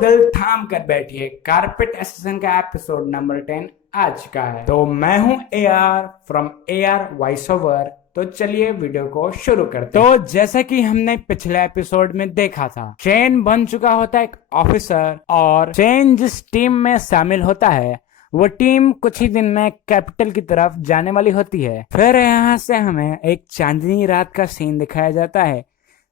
दिल थाम कर बैठिए, कारपेट एसेसन का एपिसोड नंबर 10 आ चुका है। तो मैं हूं AR from AR voice over. तो चलिए वीडियो को शुरू करते हैं। तो जैसा कि हमने पिछले एपिसोड में देखा था, शेन बन चुका होता है एक ऑफिसर, और शेन जिस टीम में शामिल होता है वो टीम कुछ ही दिन में कैपिटल की तरफ जाने वाली होती है। फिर यहाँ से हमें एक चांदनी रात का सीन दिखाया जाता है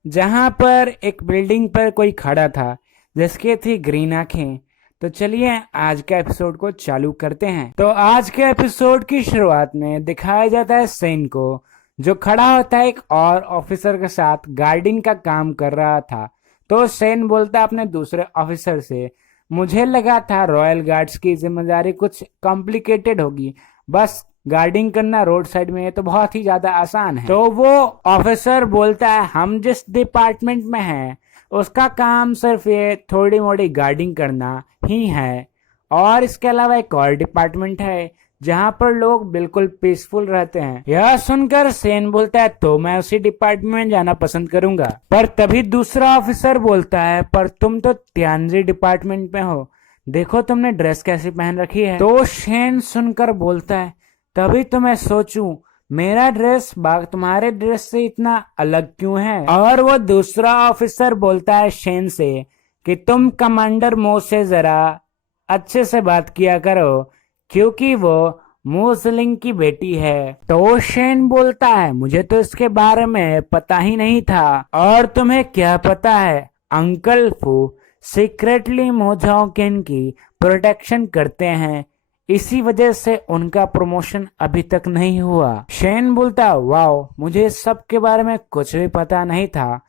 जहां पर एक बिल्डिंग पर कोई खड़ा था जिसके थी ग्रीन आंखें। तो चलिए आज के एपिसोड को चालू करते हैं। तो आज के एपिसोड की शुरुआत में दिखाया जाता है शेन को, जो खड़ा होता है एक और ऑफिसर के साथ गार्डिंग का काम कर रहा था। तो शेन बोलता है अपने दूसरे ऑफिसर से, मुझे लगा था रॉयल गार्ड्स की जिम्मेदारी कुछ कॉम्प्लिकेटेड होगी, बस गार्डिंग करना रोड साइड में है तो बहुत ही ज्यादा आसान है। तो वो ऑफिसर बोलता है, हम जिस डिपार्टमेंट में हैं उसका काम सिर्फ ये थोड़ी मोड़ी गार्डिंग करना ही है, और इसके अलावा एक और डिपार्टमेंट है जहां पर लोग बिल्कुल पीसफुल रहते हैं। यह सुनकर शेन बोलता है, तो मैं उसी डिपार्टमेंट में जाना पसंद करूंगा। पर तभी दूसरा ऑफिसर बोलता है, पर तुम तो तियानजी डिपार्टमेंट में हो, देखो तुमने ड्रेस कैसी पहन रखी है। तो शेन सुनकर बोलता है, तभी तो मैं सोचूं मेरा ड्रेस तुम्हारे ड्रेस से इतना अलग क्यों है। और वो दूसरा ऑफिसर बोलता है शेन से कि तुम कमांडर मो से जरा अच्छे से बात किया करो, क्योंकि वो मोसलिंग की बेटी है। तो शेन बोलता है, मुझे तो इसके बारे में पता ही नहीं था। और तुम्हें क्या पता है, अंकल फू सीक्रेटली मोजाओकेन की प्रोटेक्शन करते हैं, इसी वजह से उनका प्रमोशन अभी तक नहीं हुआ। शेन बोलता, वाओ, मुझे इस सब के बारे में कुछ भी पता नहीं था।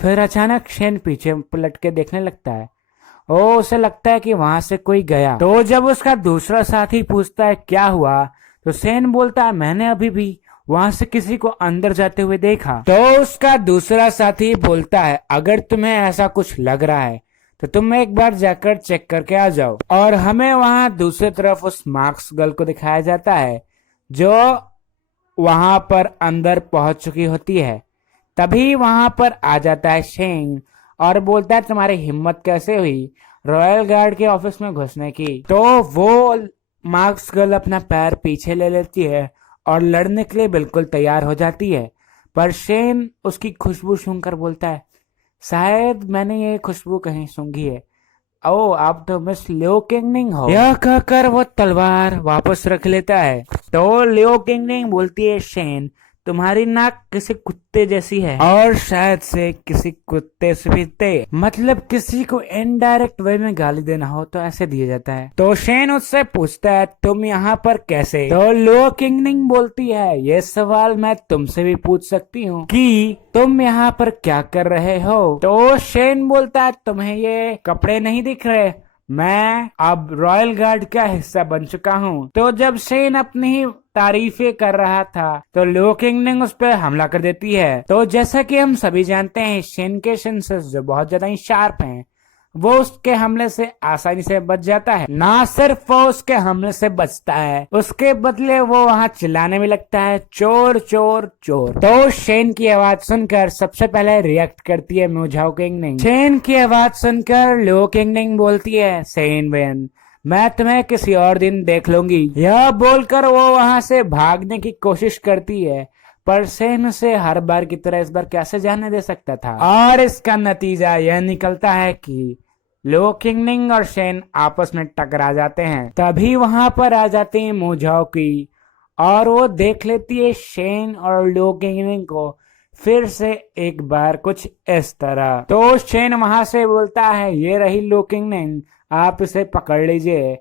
फिर अचानक शेन पीछे पलट के देखने लगता है। उसे लगता है कि वहां से कोई गया। तो जब उसका दूसरा साथी पूछता है क्या हुआ, तो शेन बोलता है, मैंने अभी भी वहां से किसी को अंदर जाते हुए देखा। तो उसका दूसरा साथी बोलता है, अगर तुम्हें ऐसा कुछ लग रहा है तो तुम एक बार जाकर चेक करके आ जाओ। और हमें वहां दूसरी तरफ उस मार्क्स गर्ल को दिखाया जाता है जो वहां पर अंदर पहुंच चुकी होती है। तभी वहां पर आ जाता है शेन और बोलता है, तुम्हारी हिम्मत कैसे हुई रॉयल गार्ड के ऑफिस में घुसने की। तो वो मार्क्स गर्ल अपना पैर पीछे ले लेती है और लड़ने के लिए बिल्कुल तैयार हो जाती है। पर शेन उसकी खुशबू सूंघकर बोलता है, शायद मैंने ये खुशबू कहीं सूंघी है। ओ, आप तो मिस लियो किंगनिंग हो। यह कहकर वो तलवार वापस रख लेता है। तो लियो किंगनिंग बोलती है, शेन तुम्हारी नाक किसी कुत्ते जैसी है, और शायद से किसी कुत्ते से भी तेज। मतलब किसी को इनडायरेक्ट वे में गाली देना हो तो ऐसे दिया जाता है। तो शेन उससे पूछता है, तुम यहाँ पर कैसे। तो लियो किंगनिंग बोलती है, ये सवाल मैं तुमसे भी पूछ सकती हूँ कि तुम यहाँ पर क्या कर रहे हो। तो शेन बोलता है, तुम्हें ये कपड़े नहीं दिख रहे, मैं अब रॉयल गार्ड का हिस्सा बन चुका हूँ। तो जब शेन अपनी तारीफें कर रहा था तो लियो किंगनिंग उस पर हमला कर देती है। तो जैसा कि हम सभी जानते हैं, शेन के सेंसेस जो बहुत ज्यादा ही शार्प हैं, वो उसके हमले से आसानी से बच जाता है। ना सिर्फ वो उसके हमले से बचता है, उसके बदले वो वहां चिल्लाने में लगता है, चोर चोर चोर। तो शेन की आवाज सुनकर सबसे पहले रिएक्ट करती है मोजाओ किंगनिंग। शेन की आवाज सुनकर लियो किंगनिंग बोलती है, शेन बेन, मैं तुम्हें किसी और दिन देख लूंगी। यह बोलकर वो वहां से भागने की कोशिश करती है, पर शेन उसे हर बार की तरह इस बार कैसे जाने दे सकता था। और इसका नतीजा यह निकलता है कि लियो किंगनिंग और शेन आपस में टकरा जाते हैं। तभी वहां पर आ जाते हैं मोजाओ की, और वो देख लेती है शेन और लियो किंगनिंग को फिर से एक बार कुछ इस तरह। तो शेन वहां से बोलता है, ये रही लियो किंगनिंग, आप इसे पकड़ लीजिए।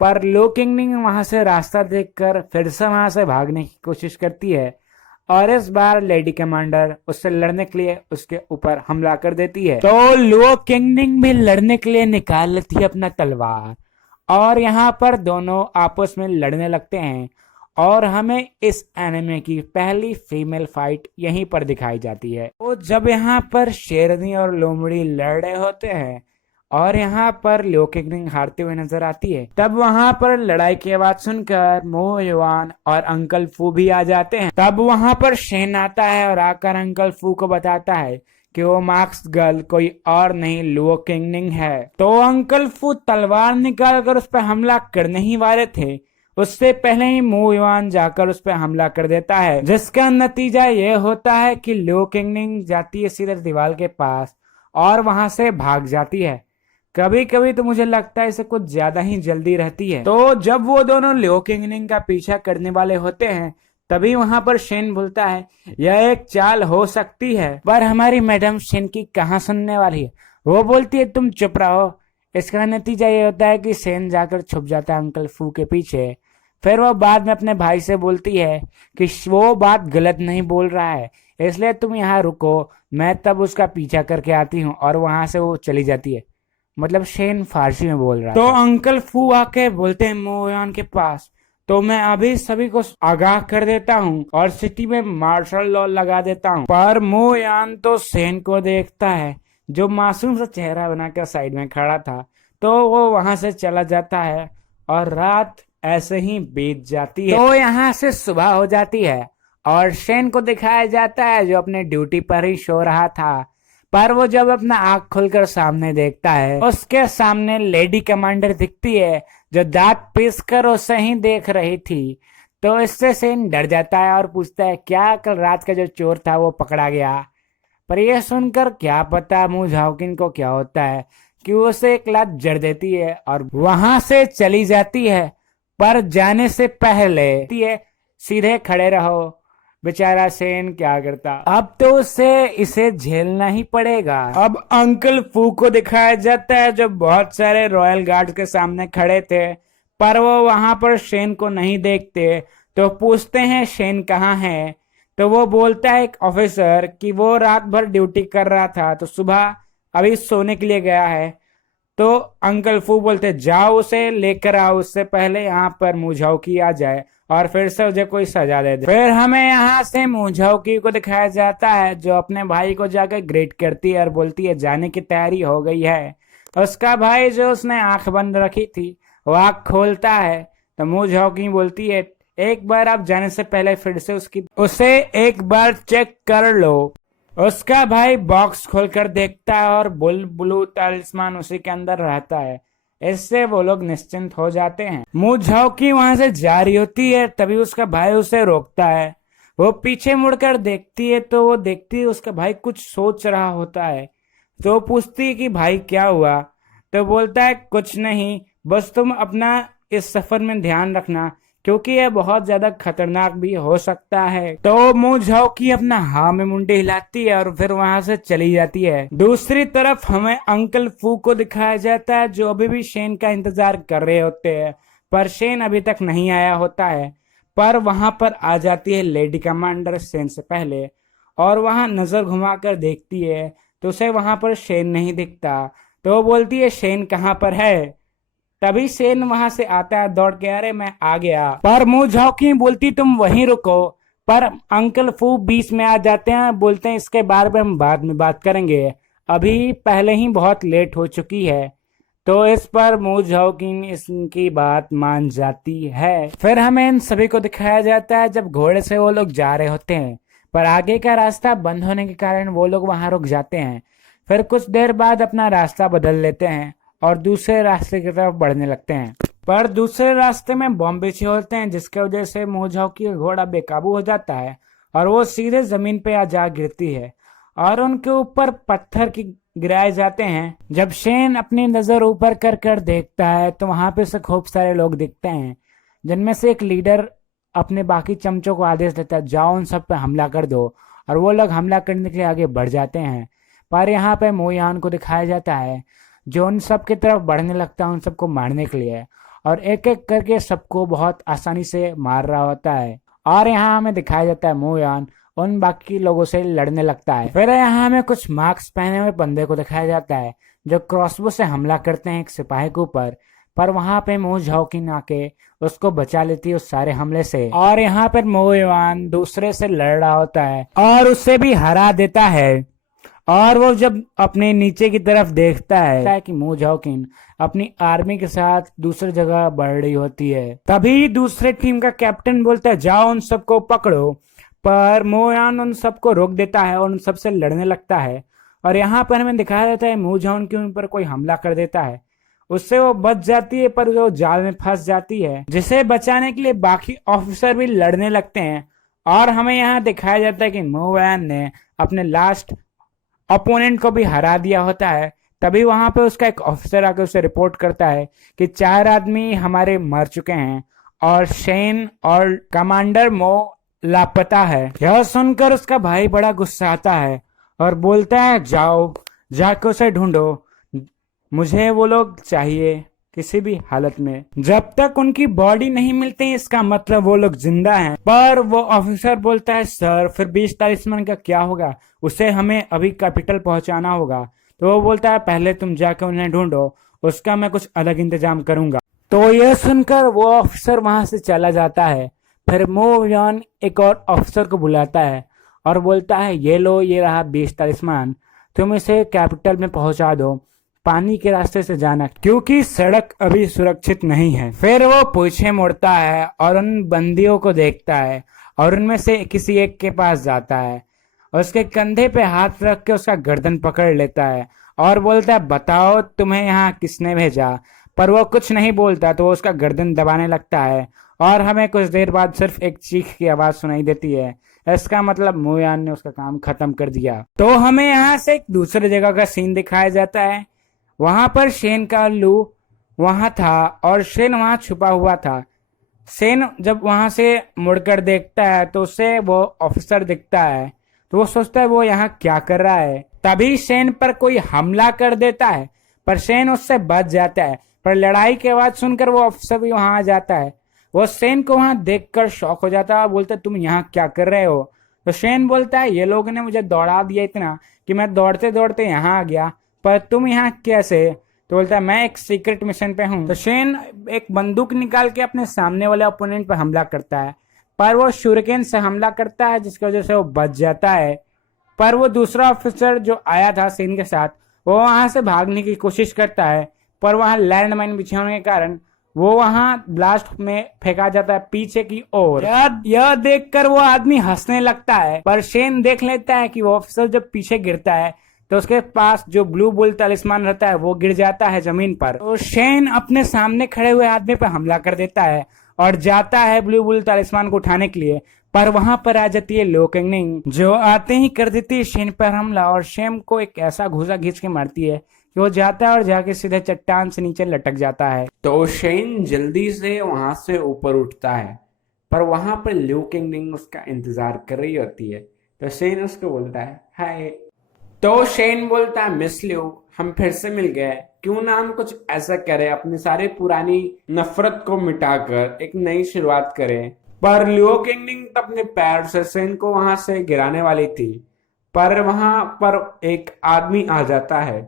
पर लियो किंगनिंग वहां से रास्ता देखकर फिर से वहां से भागने की कोशिश करती है, और इस बार लेडी कमांडर उससे लड़ने के लिए उसके ऊपर हमला कर देती है। तो लियो किंगनिंग भी लड़ने के लिए निकाल लेती है अपना तलवार, और यहाँ पर दोनों आपस में लड़ने लगते हैं। और हमें इस एनिमे की पहली फीमेल फाइट यहीं पर दिखाई जाती है। तो जब यहाँ पर शेरनी और लोमड़ी लड़ रहे होते हैं और यहाँ पर लियो किंगनिंग हारते हुए नजर आती है, तब वहां पर लड़ाई की आवाज सुनकर मो युआन और अंकल फू भी आ जाते हैं। तब वहां पर शेन आता है और आकर अंकल फू को बताता है कि वो मार्क्स गर्ल कोई और नहीं लुओ किंगनिंग है। तो अंकल फू तलवार निकाल कर उस पर हमला करने ही वाले थे, उससे पहले ही मो युआन जाकर उस पर हमला कर देता है, जिसका नतीजा ये होता है कि लुओ किंगनिंग जाती है सीधे दीवार के पास और वहां से भाग जाती है। कभी कभी तो मुझे लगता है इसे कुछ ज्यादा ही जल्दी रहती है। तो जब वो दोनों लियो किंगनिंग का पीछा करने वाले होते हैं, तभी वहां पर शेन बोलता है यह एक चाल हो सकती है, पर हमारी मैडम शेन की कहाँ सुनने वाली है। वो बोलती है तुम चुप रहो। इसका नतीजा ये होता है कि शेन जाकर छुप जाता है अंकल फू के पीछे। फिर वो बाद में अपने भाई से बोलती है कि वो बात गलत नहीं बोल रहा है, इसलिए तुम यहाँ रुको, मैं तब उसका पीछा करके आती हूँ। और वहां से वो चली जाती है। मतलब शेन फारसी में बोल रहा है। तो अंकल फू आके बोलते हैं मो युआन के पास, तो मैं अभी सभी को आगाह कर देता हूँ और सिटी में मार्शल लॉ लगा देता हूँ। पर मो युआन तो शेन को देखता है जो मासूम सा चेहरा बनाकर साइड में खड़ा था, तो वो वहां से चला जाता है और रात ऐसे ही बीत जाती है। तो यहाँ से सुबह हो जाती है और शेन को दिखाया जाता है जो अपने ड्यूटी पर ही सो रहा था। पर वो जब अपना आंख खोलकर सामने देखता है, उसके सामने लेडी कमांडर दिखती है जो दांत पीस कर उसे ही देख रही थी। तो इससे शेन डर जाता है और पूछता है क्या कल रात का जो चोर था वो पकड़ा गया। पर यह सुनकर क्या पता मू झाओकिन को क्या होता है कि वो उसे एक लात जड़ देती है और वहां से चली जाती है। पर जाने से पहले सीधे खड़े रहो। बेचारा शेन क्या करता, अब तो उसे इसे झेलना ही पड़ेगा। अब अंकल फू को दिखाया जाता है जो बहुत सारे रॉयल गार्ड्स के सामने खड़े थे, पर वो वहां पर शेन को नहीं देखते। तो पूछते हैं शेन कहाँ है। तो वो बोलता है एक ऑफिसर कि वो रात भर ड्यूटी कर रहा था, तो सुबह अभी सोने के लिए गया है। तो अंकल फू बोलते जाओ उसे लेकर आओ, उससे पहले यहाँ पर मुझाओकी आ जाए और फिर से मुझे कोई सजा दे दे। फिर हमें यहाँ से मुझाओकी को दिखाया जाता है जो अपने भाई को जाकर ग्रेट करती है और बोलती है जाने की तैयारी हो गई है। उसका भाई जो उसने आंख बंद रखी थी वो आंख खोलता है। तो मुझाओकी बोलती है एक बार आप जाने से पहले फिर से उसे एक बार चेक कर लो। उसका भाई बॉक्स खोलकर देखता है और ब्लू तालिस्मान उसी के अंदर रहता है। इससे वो लोग निश्चिंत हो जाते हैं। मुझाओकी वहां से जा रही होती है, तभी उसका भाई उसे रोकता है। वो पीछे मुड़कर देखती है तो वो देखती है उसका भाई कुछ सोच रहा होता है। तो पूछती है कि भाई क्या हुआ। तो बोलता है कुछ नहीं, बस तुम अपना इस सफर में ध्यान रखना क्योंकि यह बहुत ज्यादा खतरनाक भी हो सकता है। तो मुझाओकी अपना हाँ में मुंडी हिलाती है और फिर वहां से चली जाती है। दूसरी तरफ हमें अंकल फू को दिखाया जाता है जो अभी भी शेन का इंतजार कर रहे होते हैं, पर शेन अभी तक नहीं आया होता है। पर वहां पर आ जाती है लेडी कमांडर शेन से पहले और वहां नजर घुमाकर देखती है तो उसे वहां पर शेन नहीं दिखता। तो वो बोलती है शेन कहाँ पर है। तभी शेन वहां से आता है दौड़ के, अरे मैं आ गया। पर मुझाओकी बोलती तुम वहीं रुको। पर अंकल फू बीच में आ जाते हैं, बोलते हैं इसके बारे में हम बाद में बात करेंगे, अभी पहले ही बहुत लेट हो चुकी है। तो इस पर मुझाओकी इसकी बात मान जाती है। फिर हमें इन सभी को दिखाया जाता है जब घोड़े से वो लोग जा रहे होते हैं, पर आगे का रास्ता बंद होने के कारण वो लोग वहां रुक जाते हैं। फिर कुछ देर बाद अपना रास्ता बदल लेते हैं और दूसरे रास्ते की तरफ बढ़ने लगते हैं। पर दूसरे रास्ते में बॉम्ब बिछे होते हैं जिसकी वजह से मुझाओकी का घोड़ा बेकाबू हो जाता है और वो सीधे जमीन पे आ जा गिरती है और उनके ऊपर पत्थर की गिराए जाते हैं। जब शेन अपनी नजर ऊपर कर कर देखता है तो वहां पे से खूब सारे लोग दिखते हैं, जिनमें से एक लीडर अपने बाकी चमचों को आदेश देता है जाओ उन सब पे हमला कर दो, और वो लोग हमला करने के लिए आगे बढ़ जाते हैं। पर यहाँ पे मो युआन को दिखाया जाता है जो उन सब की तरफ बढ़ने लगता है उन सबको मारने के लिए, और एक एक करके सबको बहुत आसानी से मार रहा होता है। और यहाँ हमें दिखाया जाता है मो युआन उन बाकी लोगों से लड़ने लगता है। फिर यहाँ हमें कुछ मास्क पहने हुए बंदे को दिखाया जाता है जो क्रॉसबो से हमला करते हैं एक सिपाही के ऊपर, पर वहां पे मुझाओकी आके उसको बचा लेती है उस सारे हमले से। और यहाँ पर मो युआन दूसरे से लड़ रहा होता है और उससे भी हरा देता है। और वो जब अपने नीचे की तरफ देखता है कि मुझाओकी अपनी आर्मी के साथ दूसरी जगह बढ़ रही होती है, तभी दूसरे टीम का कैप्टन बोलता है जाओ उन सबको पकड़ो। पर मो युआन उन सबको रोक देता है और उन सबसे लड़ने लगता है और यहाँ पर हमें दिखाया जाता है मू जॉन के उन पर कोई हमला कर देता है, उससे वो बच जाती है पर वो जाल में फंस जाती है, जिसे बचाने के लिए बाकी ऑफिसर भी लड़ने लगते हैं। और हमें यहाँ दिखाया जाता है कि मू वैन ने अपने लास्ट अपोनेंट को भी हरा दिया होता है। तभी वहां पे उसका एक ऑफिसर आकर उसे रिपोर्ट करता है कि 4 आदमी हमारे मर चुके हैं और शेन और कमांडर मो लापता है। यह सुनकर उसका भाई बड़ा गुस्साता है और बोलता है जाओ जाकर उसे ढूंढो, मुझे वो लोग चाहिए किसी भी हालत में। जब तक उनकी बॉडी नहीं मिलती इसका मतलब वो लोग जिंदा हैं। पर वो ऑफिसर बोलता है सर फिर 20 तालिस्मान का क्या होगा, उसे हमें अभी कैपिटल पहुंचाना होगा। तो वो बोलता है पहले तुम जाकर उन्हें ढूंढो, उसका मैं कुछ अलग इंतजाम करूंगा। तो यह सुनकर वो ऑफिसर वहां से चला जाता है। फिर मो जॉन एक और ऑफिसर को बुलाता है और बोलता है ये लो, ये रहा 20 तालिस्मान, तुम इसे कैपिटल में पहुंचा दो, पानी के रास्ते से जाना क्योंकि सड़क अभी सुरक्षित नहीं है। फिर वो पीछे मुड़ता है और उन बंदियों को देखता है और उनमें से किसी एक के पास जाता है, उसके कंधे पे हाथ रख के उसका गर्दन पकड़ लेता है और बोलता है बताओ तुम्हें यहाँ किसने भेजा। पर वो कुछ नहीं बोलता तो वो उसका गर्दन दबाने लगता है और हमें कुछ देर बाद सिर्फ एक चीख की आवाज सुनाई देती है। इसका मतलब मो यान ने उसका काम खत्म कर दिया। तो हमें यहाँ से एक दूसरे जगह का सीन दिखाया जाता है। वहां पर शेन का लू वहां था और शेन वहां छुपा हुआ था। शेन जब वहां से मुड़कर देखता है तो उसे वो ऑफिसर दिखता है, तो वो सोचता है वो यहाँ क्या कर रहा है। तभी शेन पर कोई हमला कर देता है पर शेन उससे बच जाता है। पर लड़ाई की आवाज सुनकर वो ऑफिसर भी वहां आ जाता है। वो शेन को वहां देखकर शॉक हो जाता है, बोलता है तुम यहाँ क्या कर रहे हो। तो शेन बोलता है ये लोगों ने मुझे दौड़ा दिया इतना कि मैं दौड़ते दौड़ते यहाँ आ गया, पर तुम यहाँ कैसे। तो बोलता है मैं एक सीक्रेट मिशन पे हूँ। तो शेन एक बंदूक निकाल के अपने सामने वाले ओपोनेंट पर हमला करता है, पर वो शूरिकेन से हमला करता है जिसकी वजह से वो बच जाता है। पर वो दूसरा ऑफिसर जो आया था शेन के साथ वो वहां से भागने की कोशिश करता है, पर वहां लैंड माइन बिछे होने के कारण वो वहां ब्लास्ट में फेंका जाता है पीछे की ओर। यह देखकर वो आदमी हंसने लगता है, पर शेन देख लेता है कि वो ऑफिसर जब पीछे गिरता है तो उसके पास जो ब्लू बुल तलिस्मान रहता है वो गिर जाता है जमीन पर। तो शेन अपने सामने खड़े हुए आदमी पर हमला कर देता है और जाता है ब्लू बुल तलिस्मान को उठाने के लिए, पर वहां पर आ जाती है लो किंगनिंग जो आते ही कर देती है शेन पर हमला और शेन को एक ऐसा घूसा घींच के मारती है कि वो जाता है और जाके सीधे चट्टान से नीचे लटक जाता है। तो शेन जल्दी से वहां से ऊपर उठता है, पर वहां पर लो किंगनिंग उसका इंतजार कर रही होती है। तो शेन उसको बोलता है हाय। तो शेन बोलता है मिस लियो, हम फिर से मिल गए, क्यों ना हम कुछ ऐसा करें अपनी सारी पुरानी नफरत को मिटाकर एक नई शुरुआत करें। पर लियो किंगनिंग अपने पैर से शेन को वहां से गिराने वाली थी, पर वहां पर एक आदमी आ जाता है।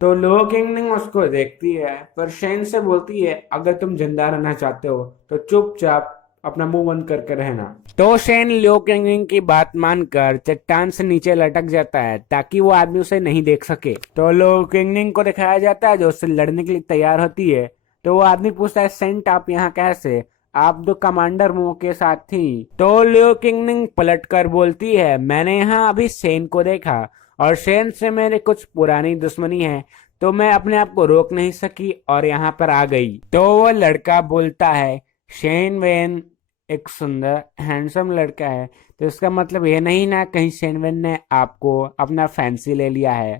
तो लियो किंगनिंग उसको देखती है पर शेन से बोलती है अगर तुम जिंदा रहना चाहते हो तो चुपचाप अपना मुंह बंद करके रहना। तो शेन लियो किंगनिंग की बात मानकर चट्टान से नीचे लटक जाता है ताकि वो आदमी उसे नहीं देख सके। तो लियो किंगनिंग को दिखाया जाता है जो उससे लड़ने के लिए तैयार होती है। तो वो आदमी पूछता है सेंट आप यहाँ कैसे, आप तो कमांडर मो के साथ थी। तो लियो किंगनिंग पलट कर बोलती है मैंने यहाँ अभी शेन को देखा और शेन से मेरे कुछ पुरानी दुश्मनी है, तो मैं अपने आप को रोक नहीं सकी और यहाँ पर आ गई। तो वो लड़का बोलता है शेन वेन एक सुंदर हैंडसम लड़का है, तो इसका मतलब ये नहीं ना कहीं शेन वेन ने आपको अपना फैंसी ले लिया है।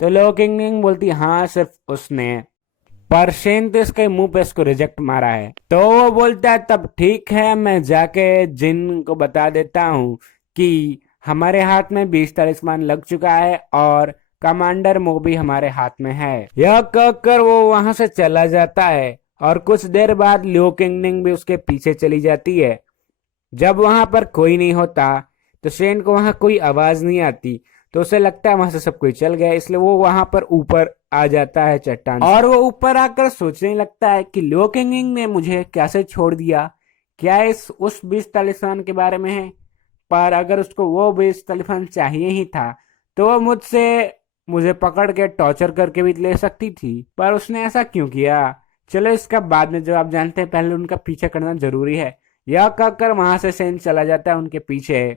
तो लियो किंगनिंग बोलती हाँ सिर्फ उसने, पर शेन तो इसके मुंह पे इसको रिजेक्ट मारा है। तो वो बोलता है तब ठीक है मैं जाके जिन को बता देता हूँ कि हमारे हाथ में 20 तलिस्मान लग चुका है और कमांडर मो भी हमारे हाथ में है। यह कहकर वो वहां से चला जाता है और कुछ देर बाद लियो किंगनिंग भी उसके पीछे चली जाती है। जब वहां पर कोई नहीं होता तो शेन को वहां कोई आवाज नहीं आती, तो उसे लगता है वहां से सब कोई चल गया, इसलिए वो वहां पर ऊपर आ जाता है चट्टान और वो ऊपर आकर सोचने लगता है कि लियो किंगनिंग ने मुझे कैसे छोड़ दिया, क्या इस उस 20 तलिस्मान के बारे में है। पर अगर उसको वो 20 तलिस्मान चाहिए ही था तो वो मुझे पकड़ के टॉर्चर करके भी ले सकती थी, पर उसने ऐसा क्यों किया। चलो इसका बाद में जवाब जानते हैं, पहले उनका पीछा करना जरूरी है। यह कहकर वहां से शेन चला जाता है उनके पीछे।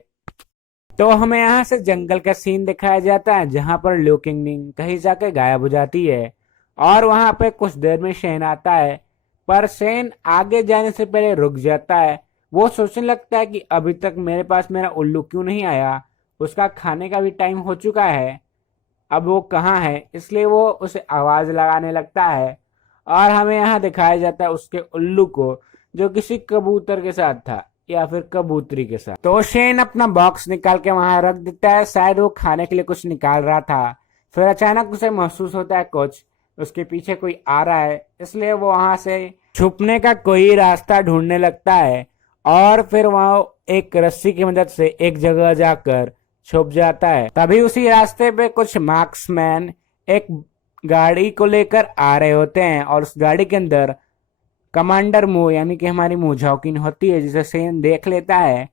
तो हमें यहाँ से जंगल का सीन दिखाया जाता है जहां पर ल्यू किंगनिंग कहीं जाके गायब हो जाती है और वहां पे कुछ देर में शेन आता है। पर शेन आगे जाने से पहले रुक जाता है। वो सोचने लगता है कि अभी तक मेरे पास मेरा उल्लू क्यों नहीं आया, उसका खाने का भी टाइम हो चुका है, अब वो कहाँ है। इसलिए वो उसे आवाज लगाने लगता है और हमें यहाँ दिखाया जाता है उसके उल्लू को जो किसी कबूतर के साथ था या फिर कबूतरी के साथ। तो शेन अपना बॉक्स निकाल के वहां रख देता है, शायद वो खाने के लिए कुछ निकाल रहा था। फिर अचानक उसे महसूस होता है कुछ उसके पीछे कोई आ रहा है, इसलिए वो वहां से छुपने का कोई रास्ता ढूंढने लगता है और फिर वहां एक रस्सी की मदद से एक जगह जाकर छुप जाता है। तभी उसी रास्ते पे कुछ मार्क्समैन एक गाड़ी को लेकर आ रहे होते हैं और उस गाड़ी के अंदर कमांडर मू यानी कि हमारी मू झाओकिन होती है, जिसे सेन देख लेता है।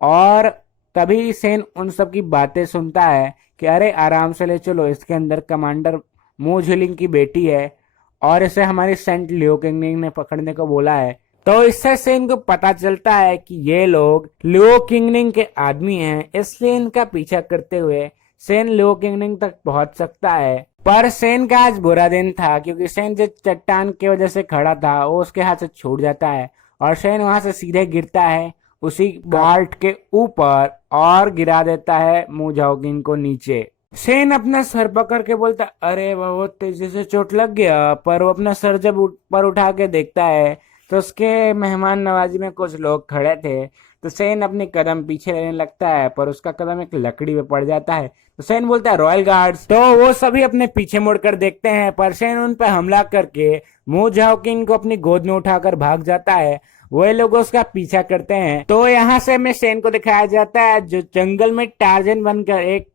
और तभी सेन उन सब की बातें सुनता है कि अरे आराम से ले चलो, इसके अंदर कमांडर मू झिलिंग की बेटी है और इसे हमारी सेंट लियो किंगनिंग ने पकड़ने को बोला है। तो इससे सेन को पता चलता है कि ये लोग लियो किंगनिंग के आदमी हैं, इसलिए इनका पीछा करते हुए सेन लियो किंगनिंग तक पहुंच सकता है। पर सेन का आज बुरा दिन था क्योंकि सेन जिस चट्टान की वजह से खड़ा था वो उसके हाथ से छूट जाता है और सेन वहां से सीधे गिरता है उसी गार्ड के ऊपर और गिरा देता है मू झाओकिन को नीचे। सेन अपना सर पकड़ के बोलता अरे बहुत तेजी से चोट लग गया, पर वो अपना सर जब ऊपर उठा के देखता है तो उसके मेहमान नवाजी में कुछ लोग खड़े थे। तो सेन अपने कदम पीछे लेने लगता है पर उसका कदम एक लकड़ी पे पड़ जाता है। तो सेन बोलता है रॉयल गार्ड्स। तो वो सभी अपने पीछे मुड़कर देखते हैं पर सेन उन पर हमला करके मू झाओकिन को अपनी गोद में उठाकर भाग जाता है। वो लोग उसका पीछा करते हैं। तो यहाँ से हमें सेन को दिखाया जाता है जो जंगल में टार्जन बनकर एक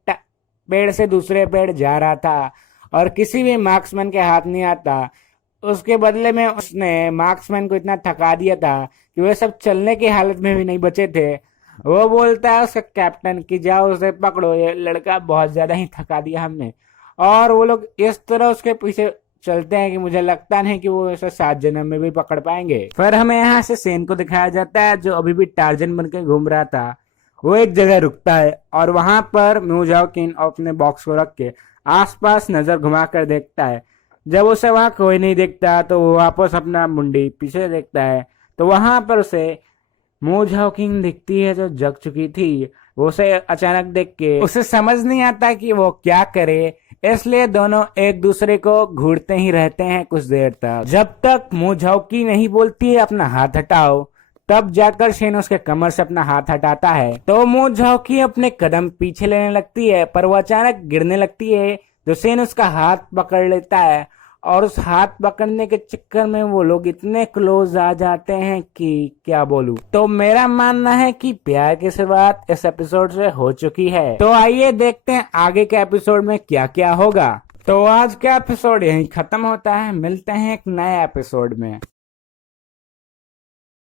पेड़ से दूसरे पेड़ जा रहा था और किसी भी मार्क्समैन के हाथ नहीं आता। उसके बदले में उसने मार्क्समैन को इतना थका दिया था कि वे सब चलने की हालत में भी नहीं बचे थे। वो बोलता है उसका कैप्टन कि जाओ उसे पकड़ो, ये लड़का बहुत ज्यादा ही थका दिया हमने। और वो लोग इस तरह उसके पीछे चलते हैं कि मुझे लगता नहीं कि वो इसे 7 जन्म में भी पकड़ पाएंगे। फिर हमें यहाँ से सेन को दिखाया जाता है जो अभी भी टार्जन बन के घूम रहा था। वो एक जगह रुकता है और वहां पर मू झाओकिन अपने बॉक्स को रख के आसपास नजर घुमा कर देखता है। जब उसे वहां कोई नहीं दिखता तो वो वापस अपना मुंडी पीछे देखता है तो वहां पर उसे मू झाओकिन दिखती है जो जग चुकी थी। वो उसे अचानक देख के उसे समझ नहीं आता कि वो क्या करे, इसलिए दोनों एक दूसरे को घूरते ही रहते हैं कुछ देर तक, जब तक मू झाओकिन नहीं बोलती है अपना हाथ हटाओ। तब जाकर शेन उसके कमर से अपना हाथ हटाता है तो मू झाओकिन अपने कदम पीछे लेने लगती है पर वो अचानक गिरने लगती है। तो शेन उसका हाथ पकड़ लेता है और उस हाथ पकड़ने के चक्कर में वो लोग इतने क्लोज आ जाते हैं कि क्या बोलूं। तो मेरा मानना है कि प्यार की शुरुआत इस एपिसोड से हो चुकी है। तो आइए देखते हैं आगे के एपिसोड में क्या क्या होगा। तो आज का एपिसोड यहीं खत्म होता है, मिलते हैं एक नए एपिसोड में।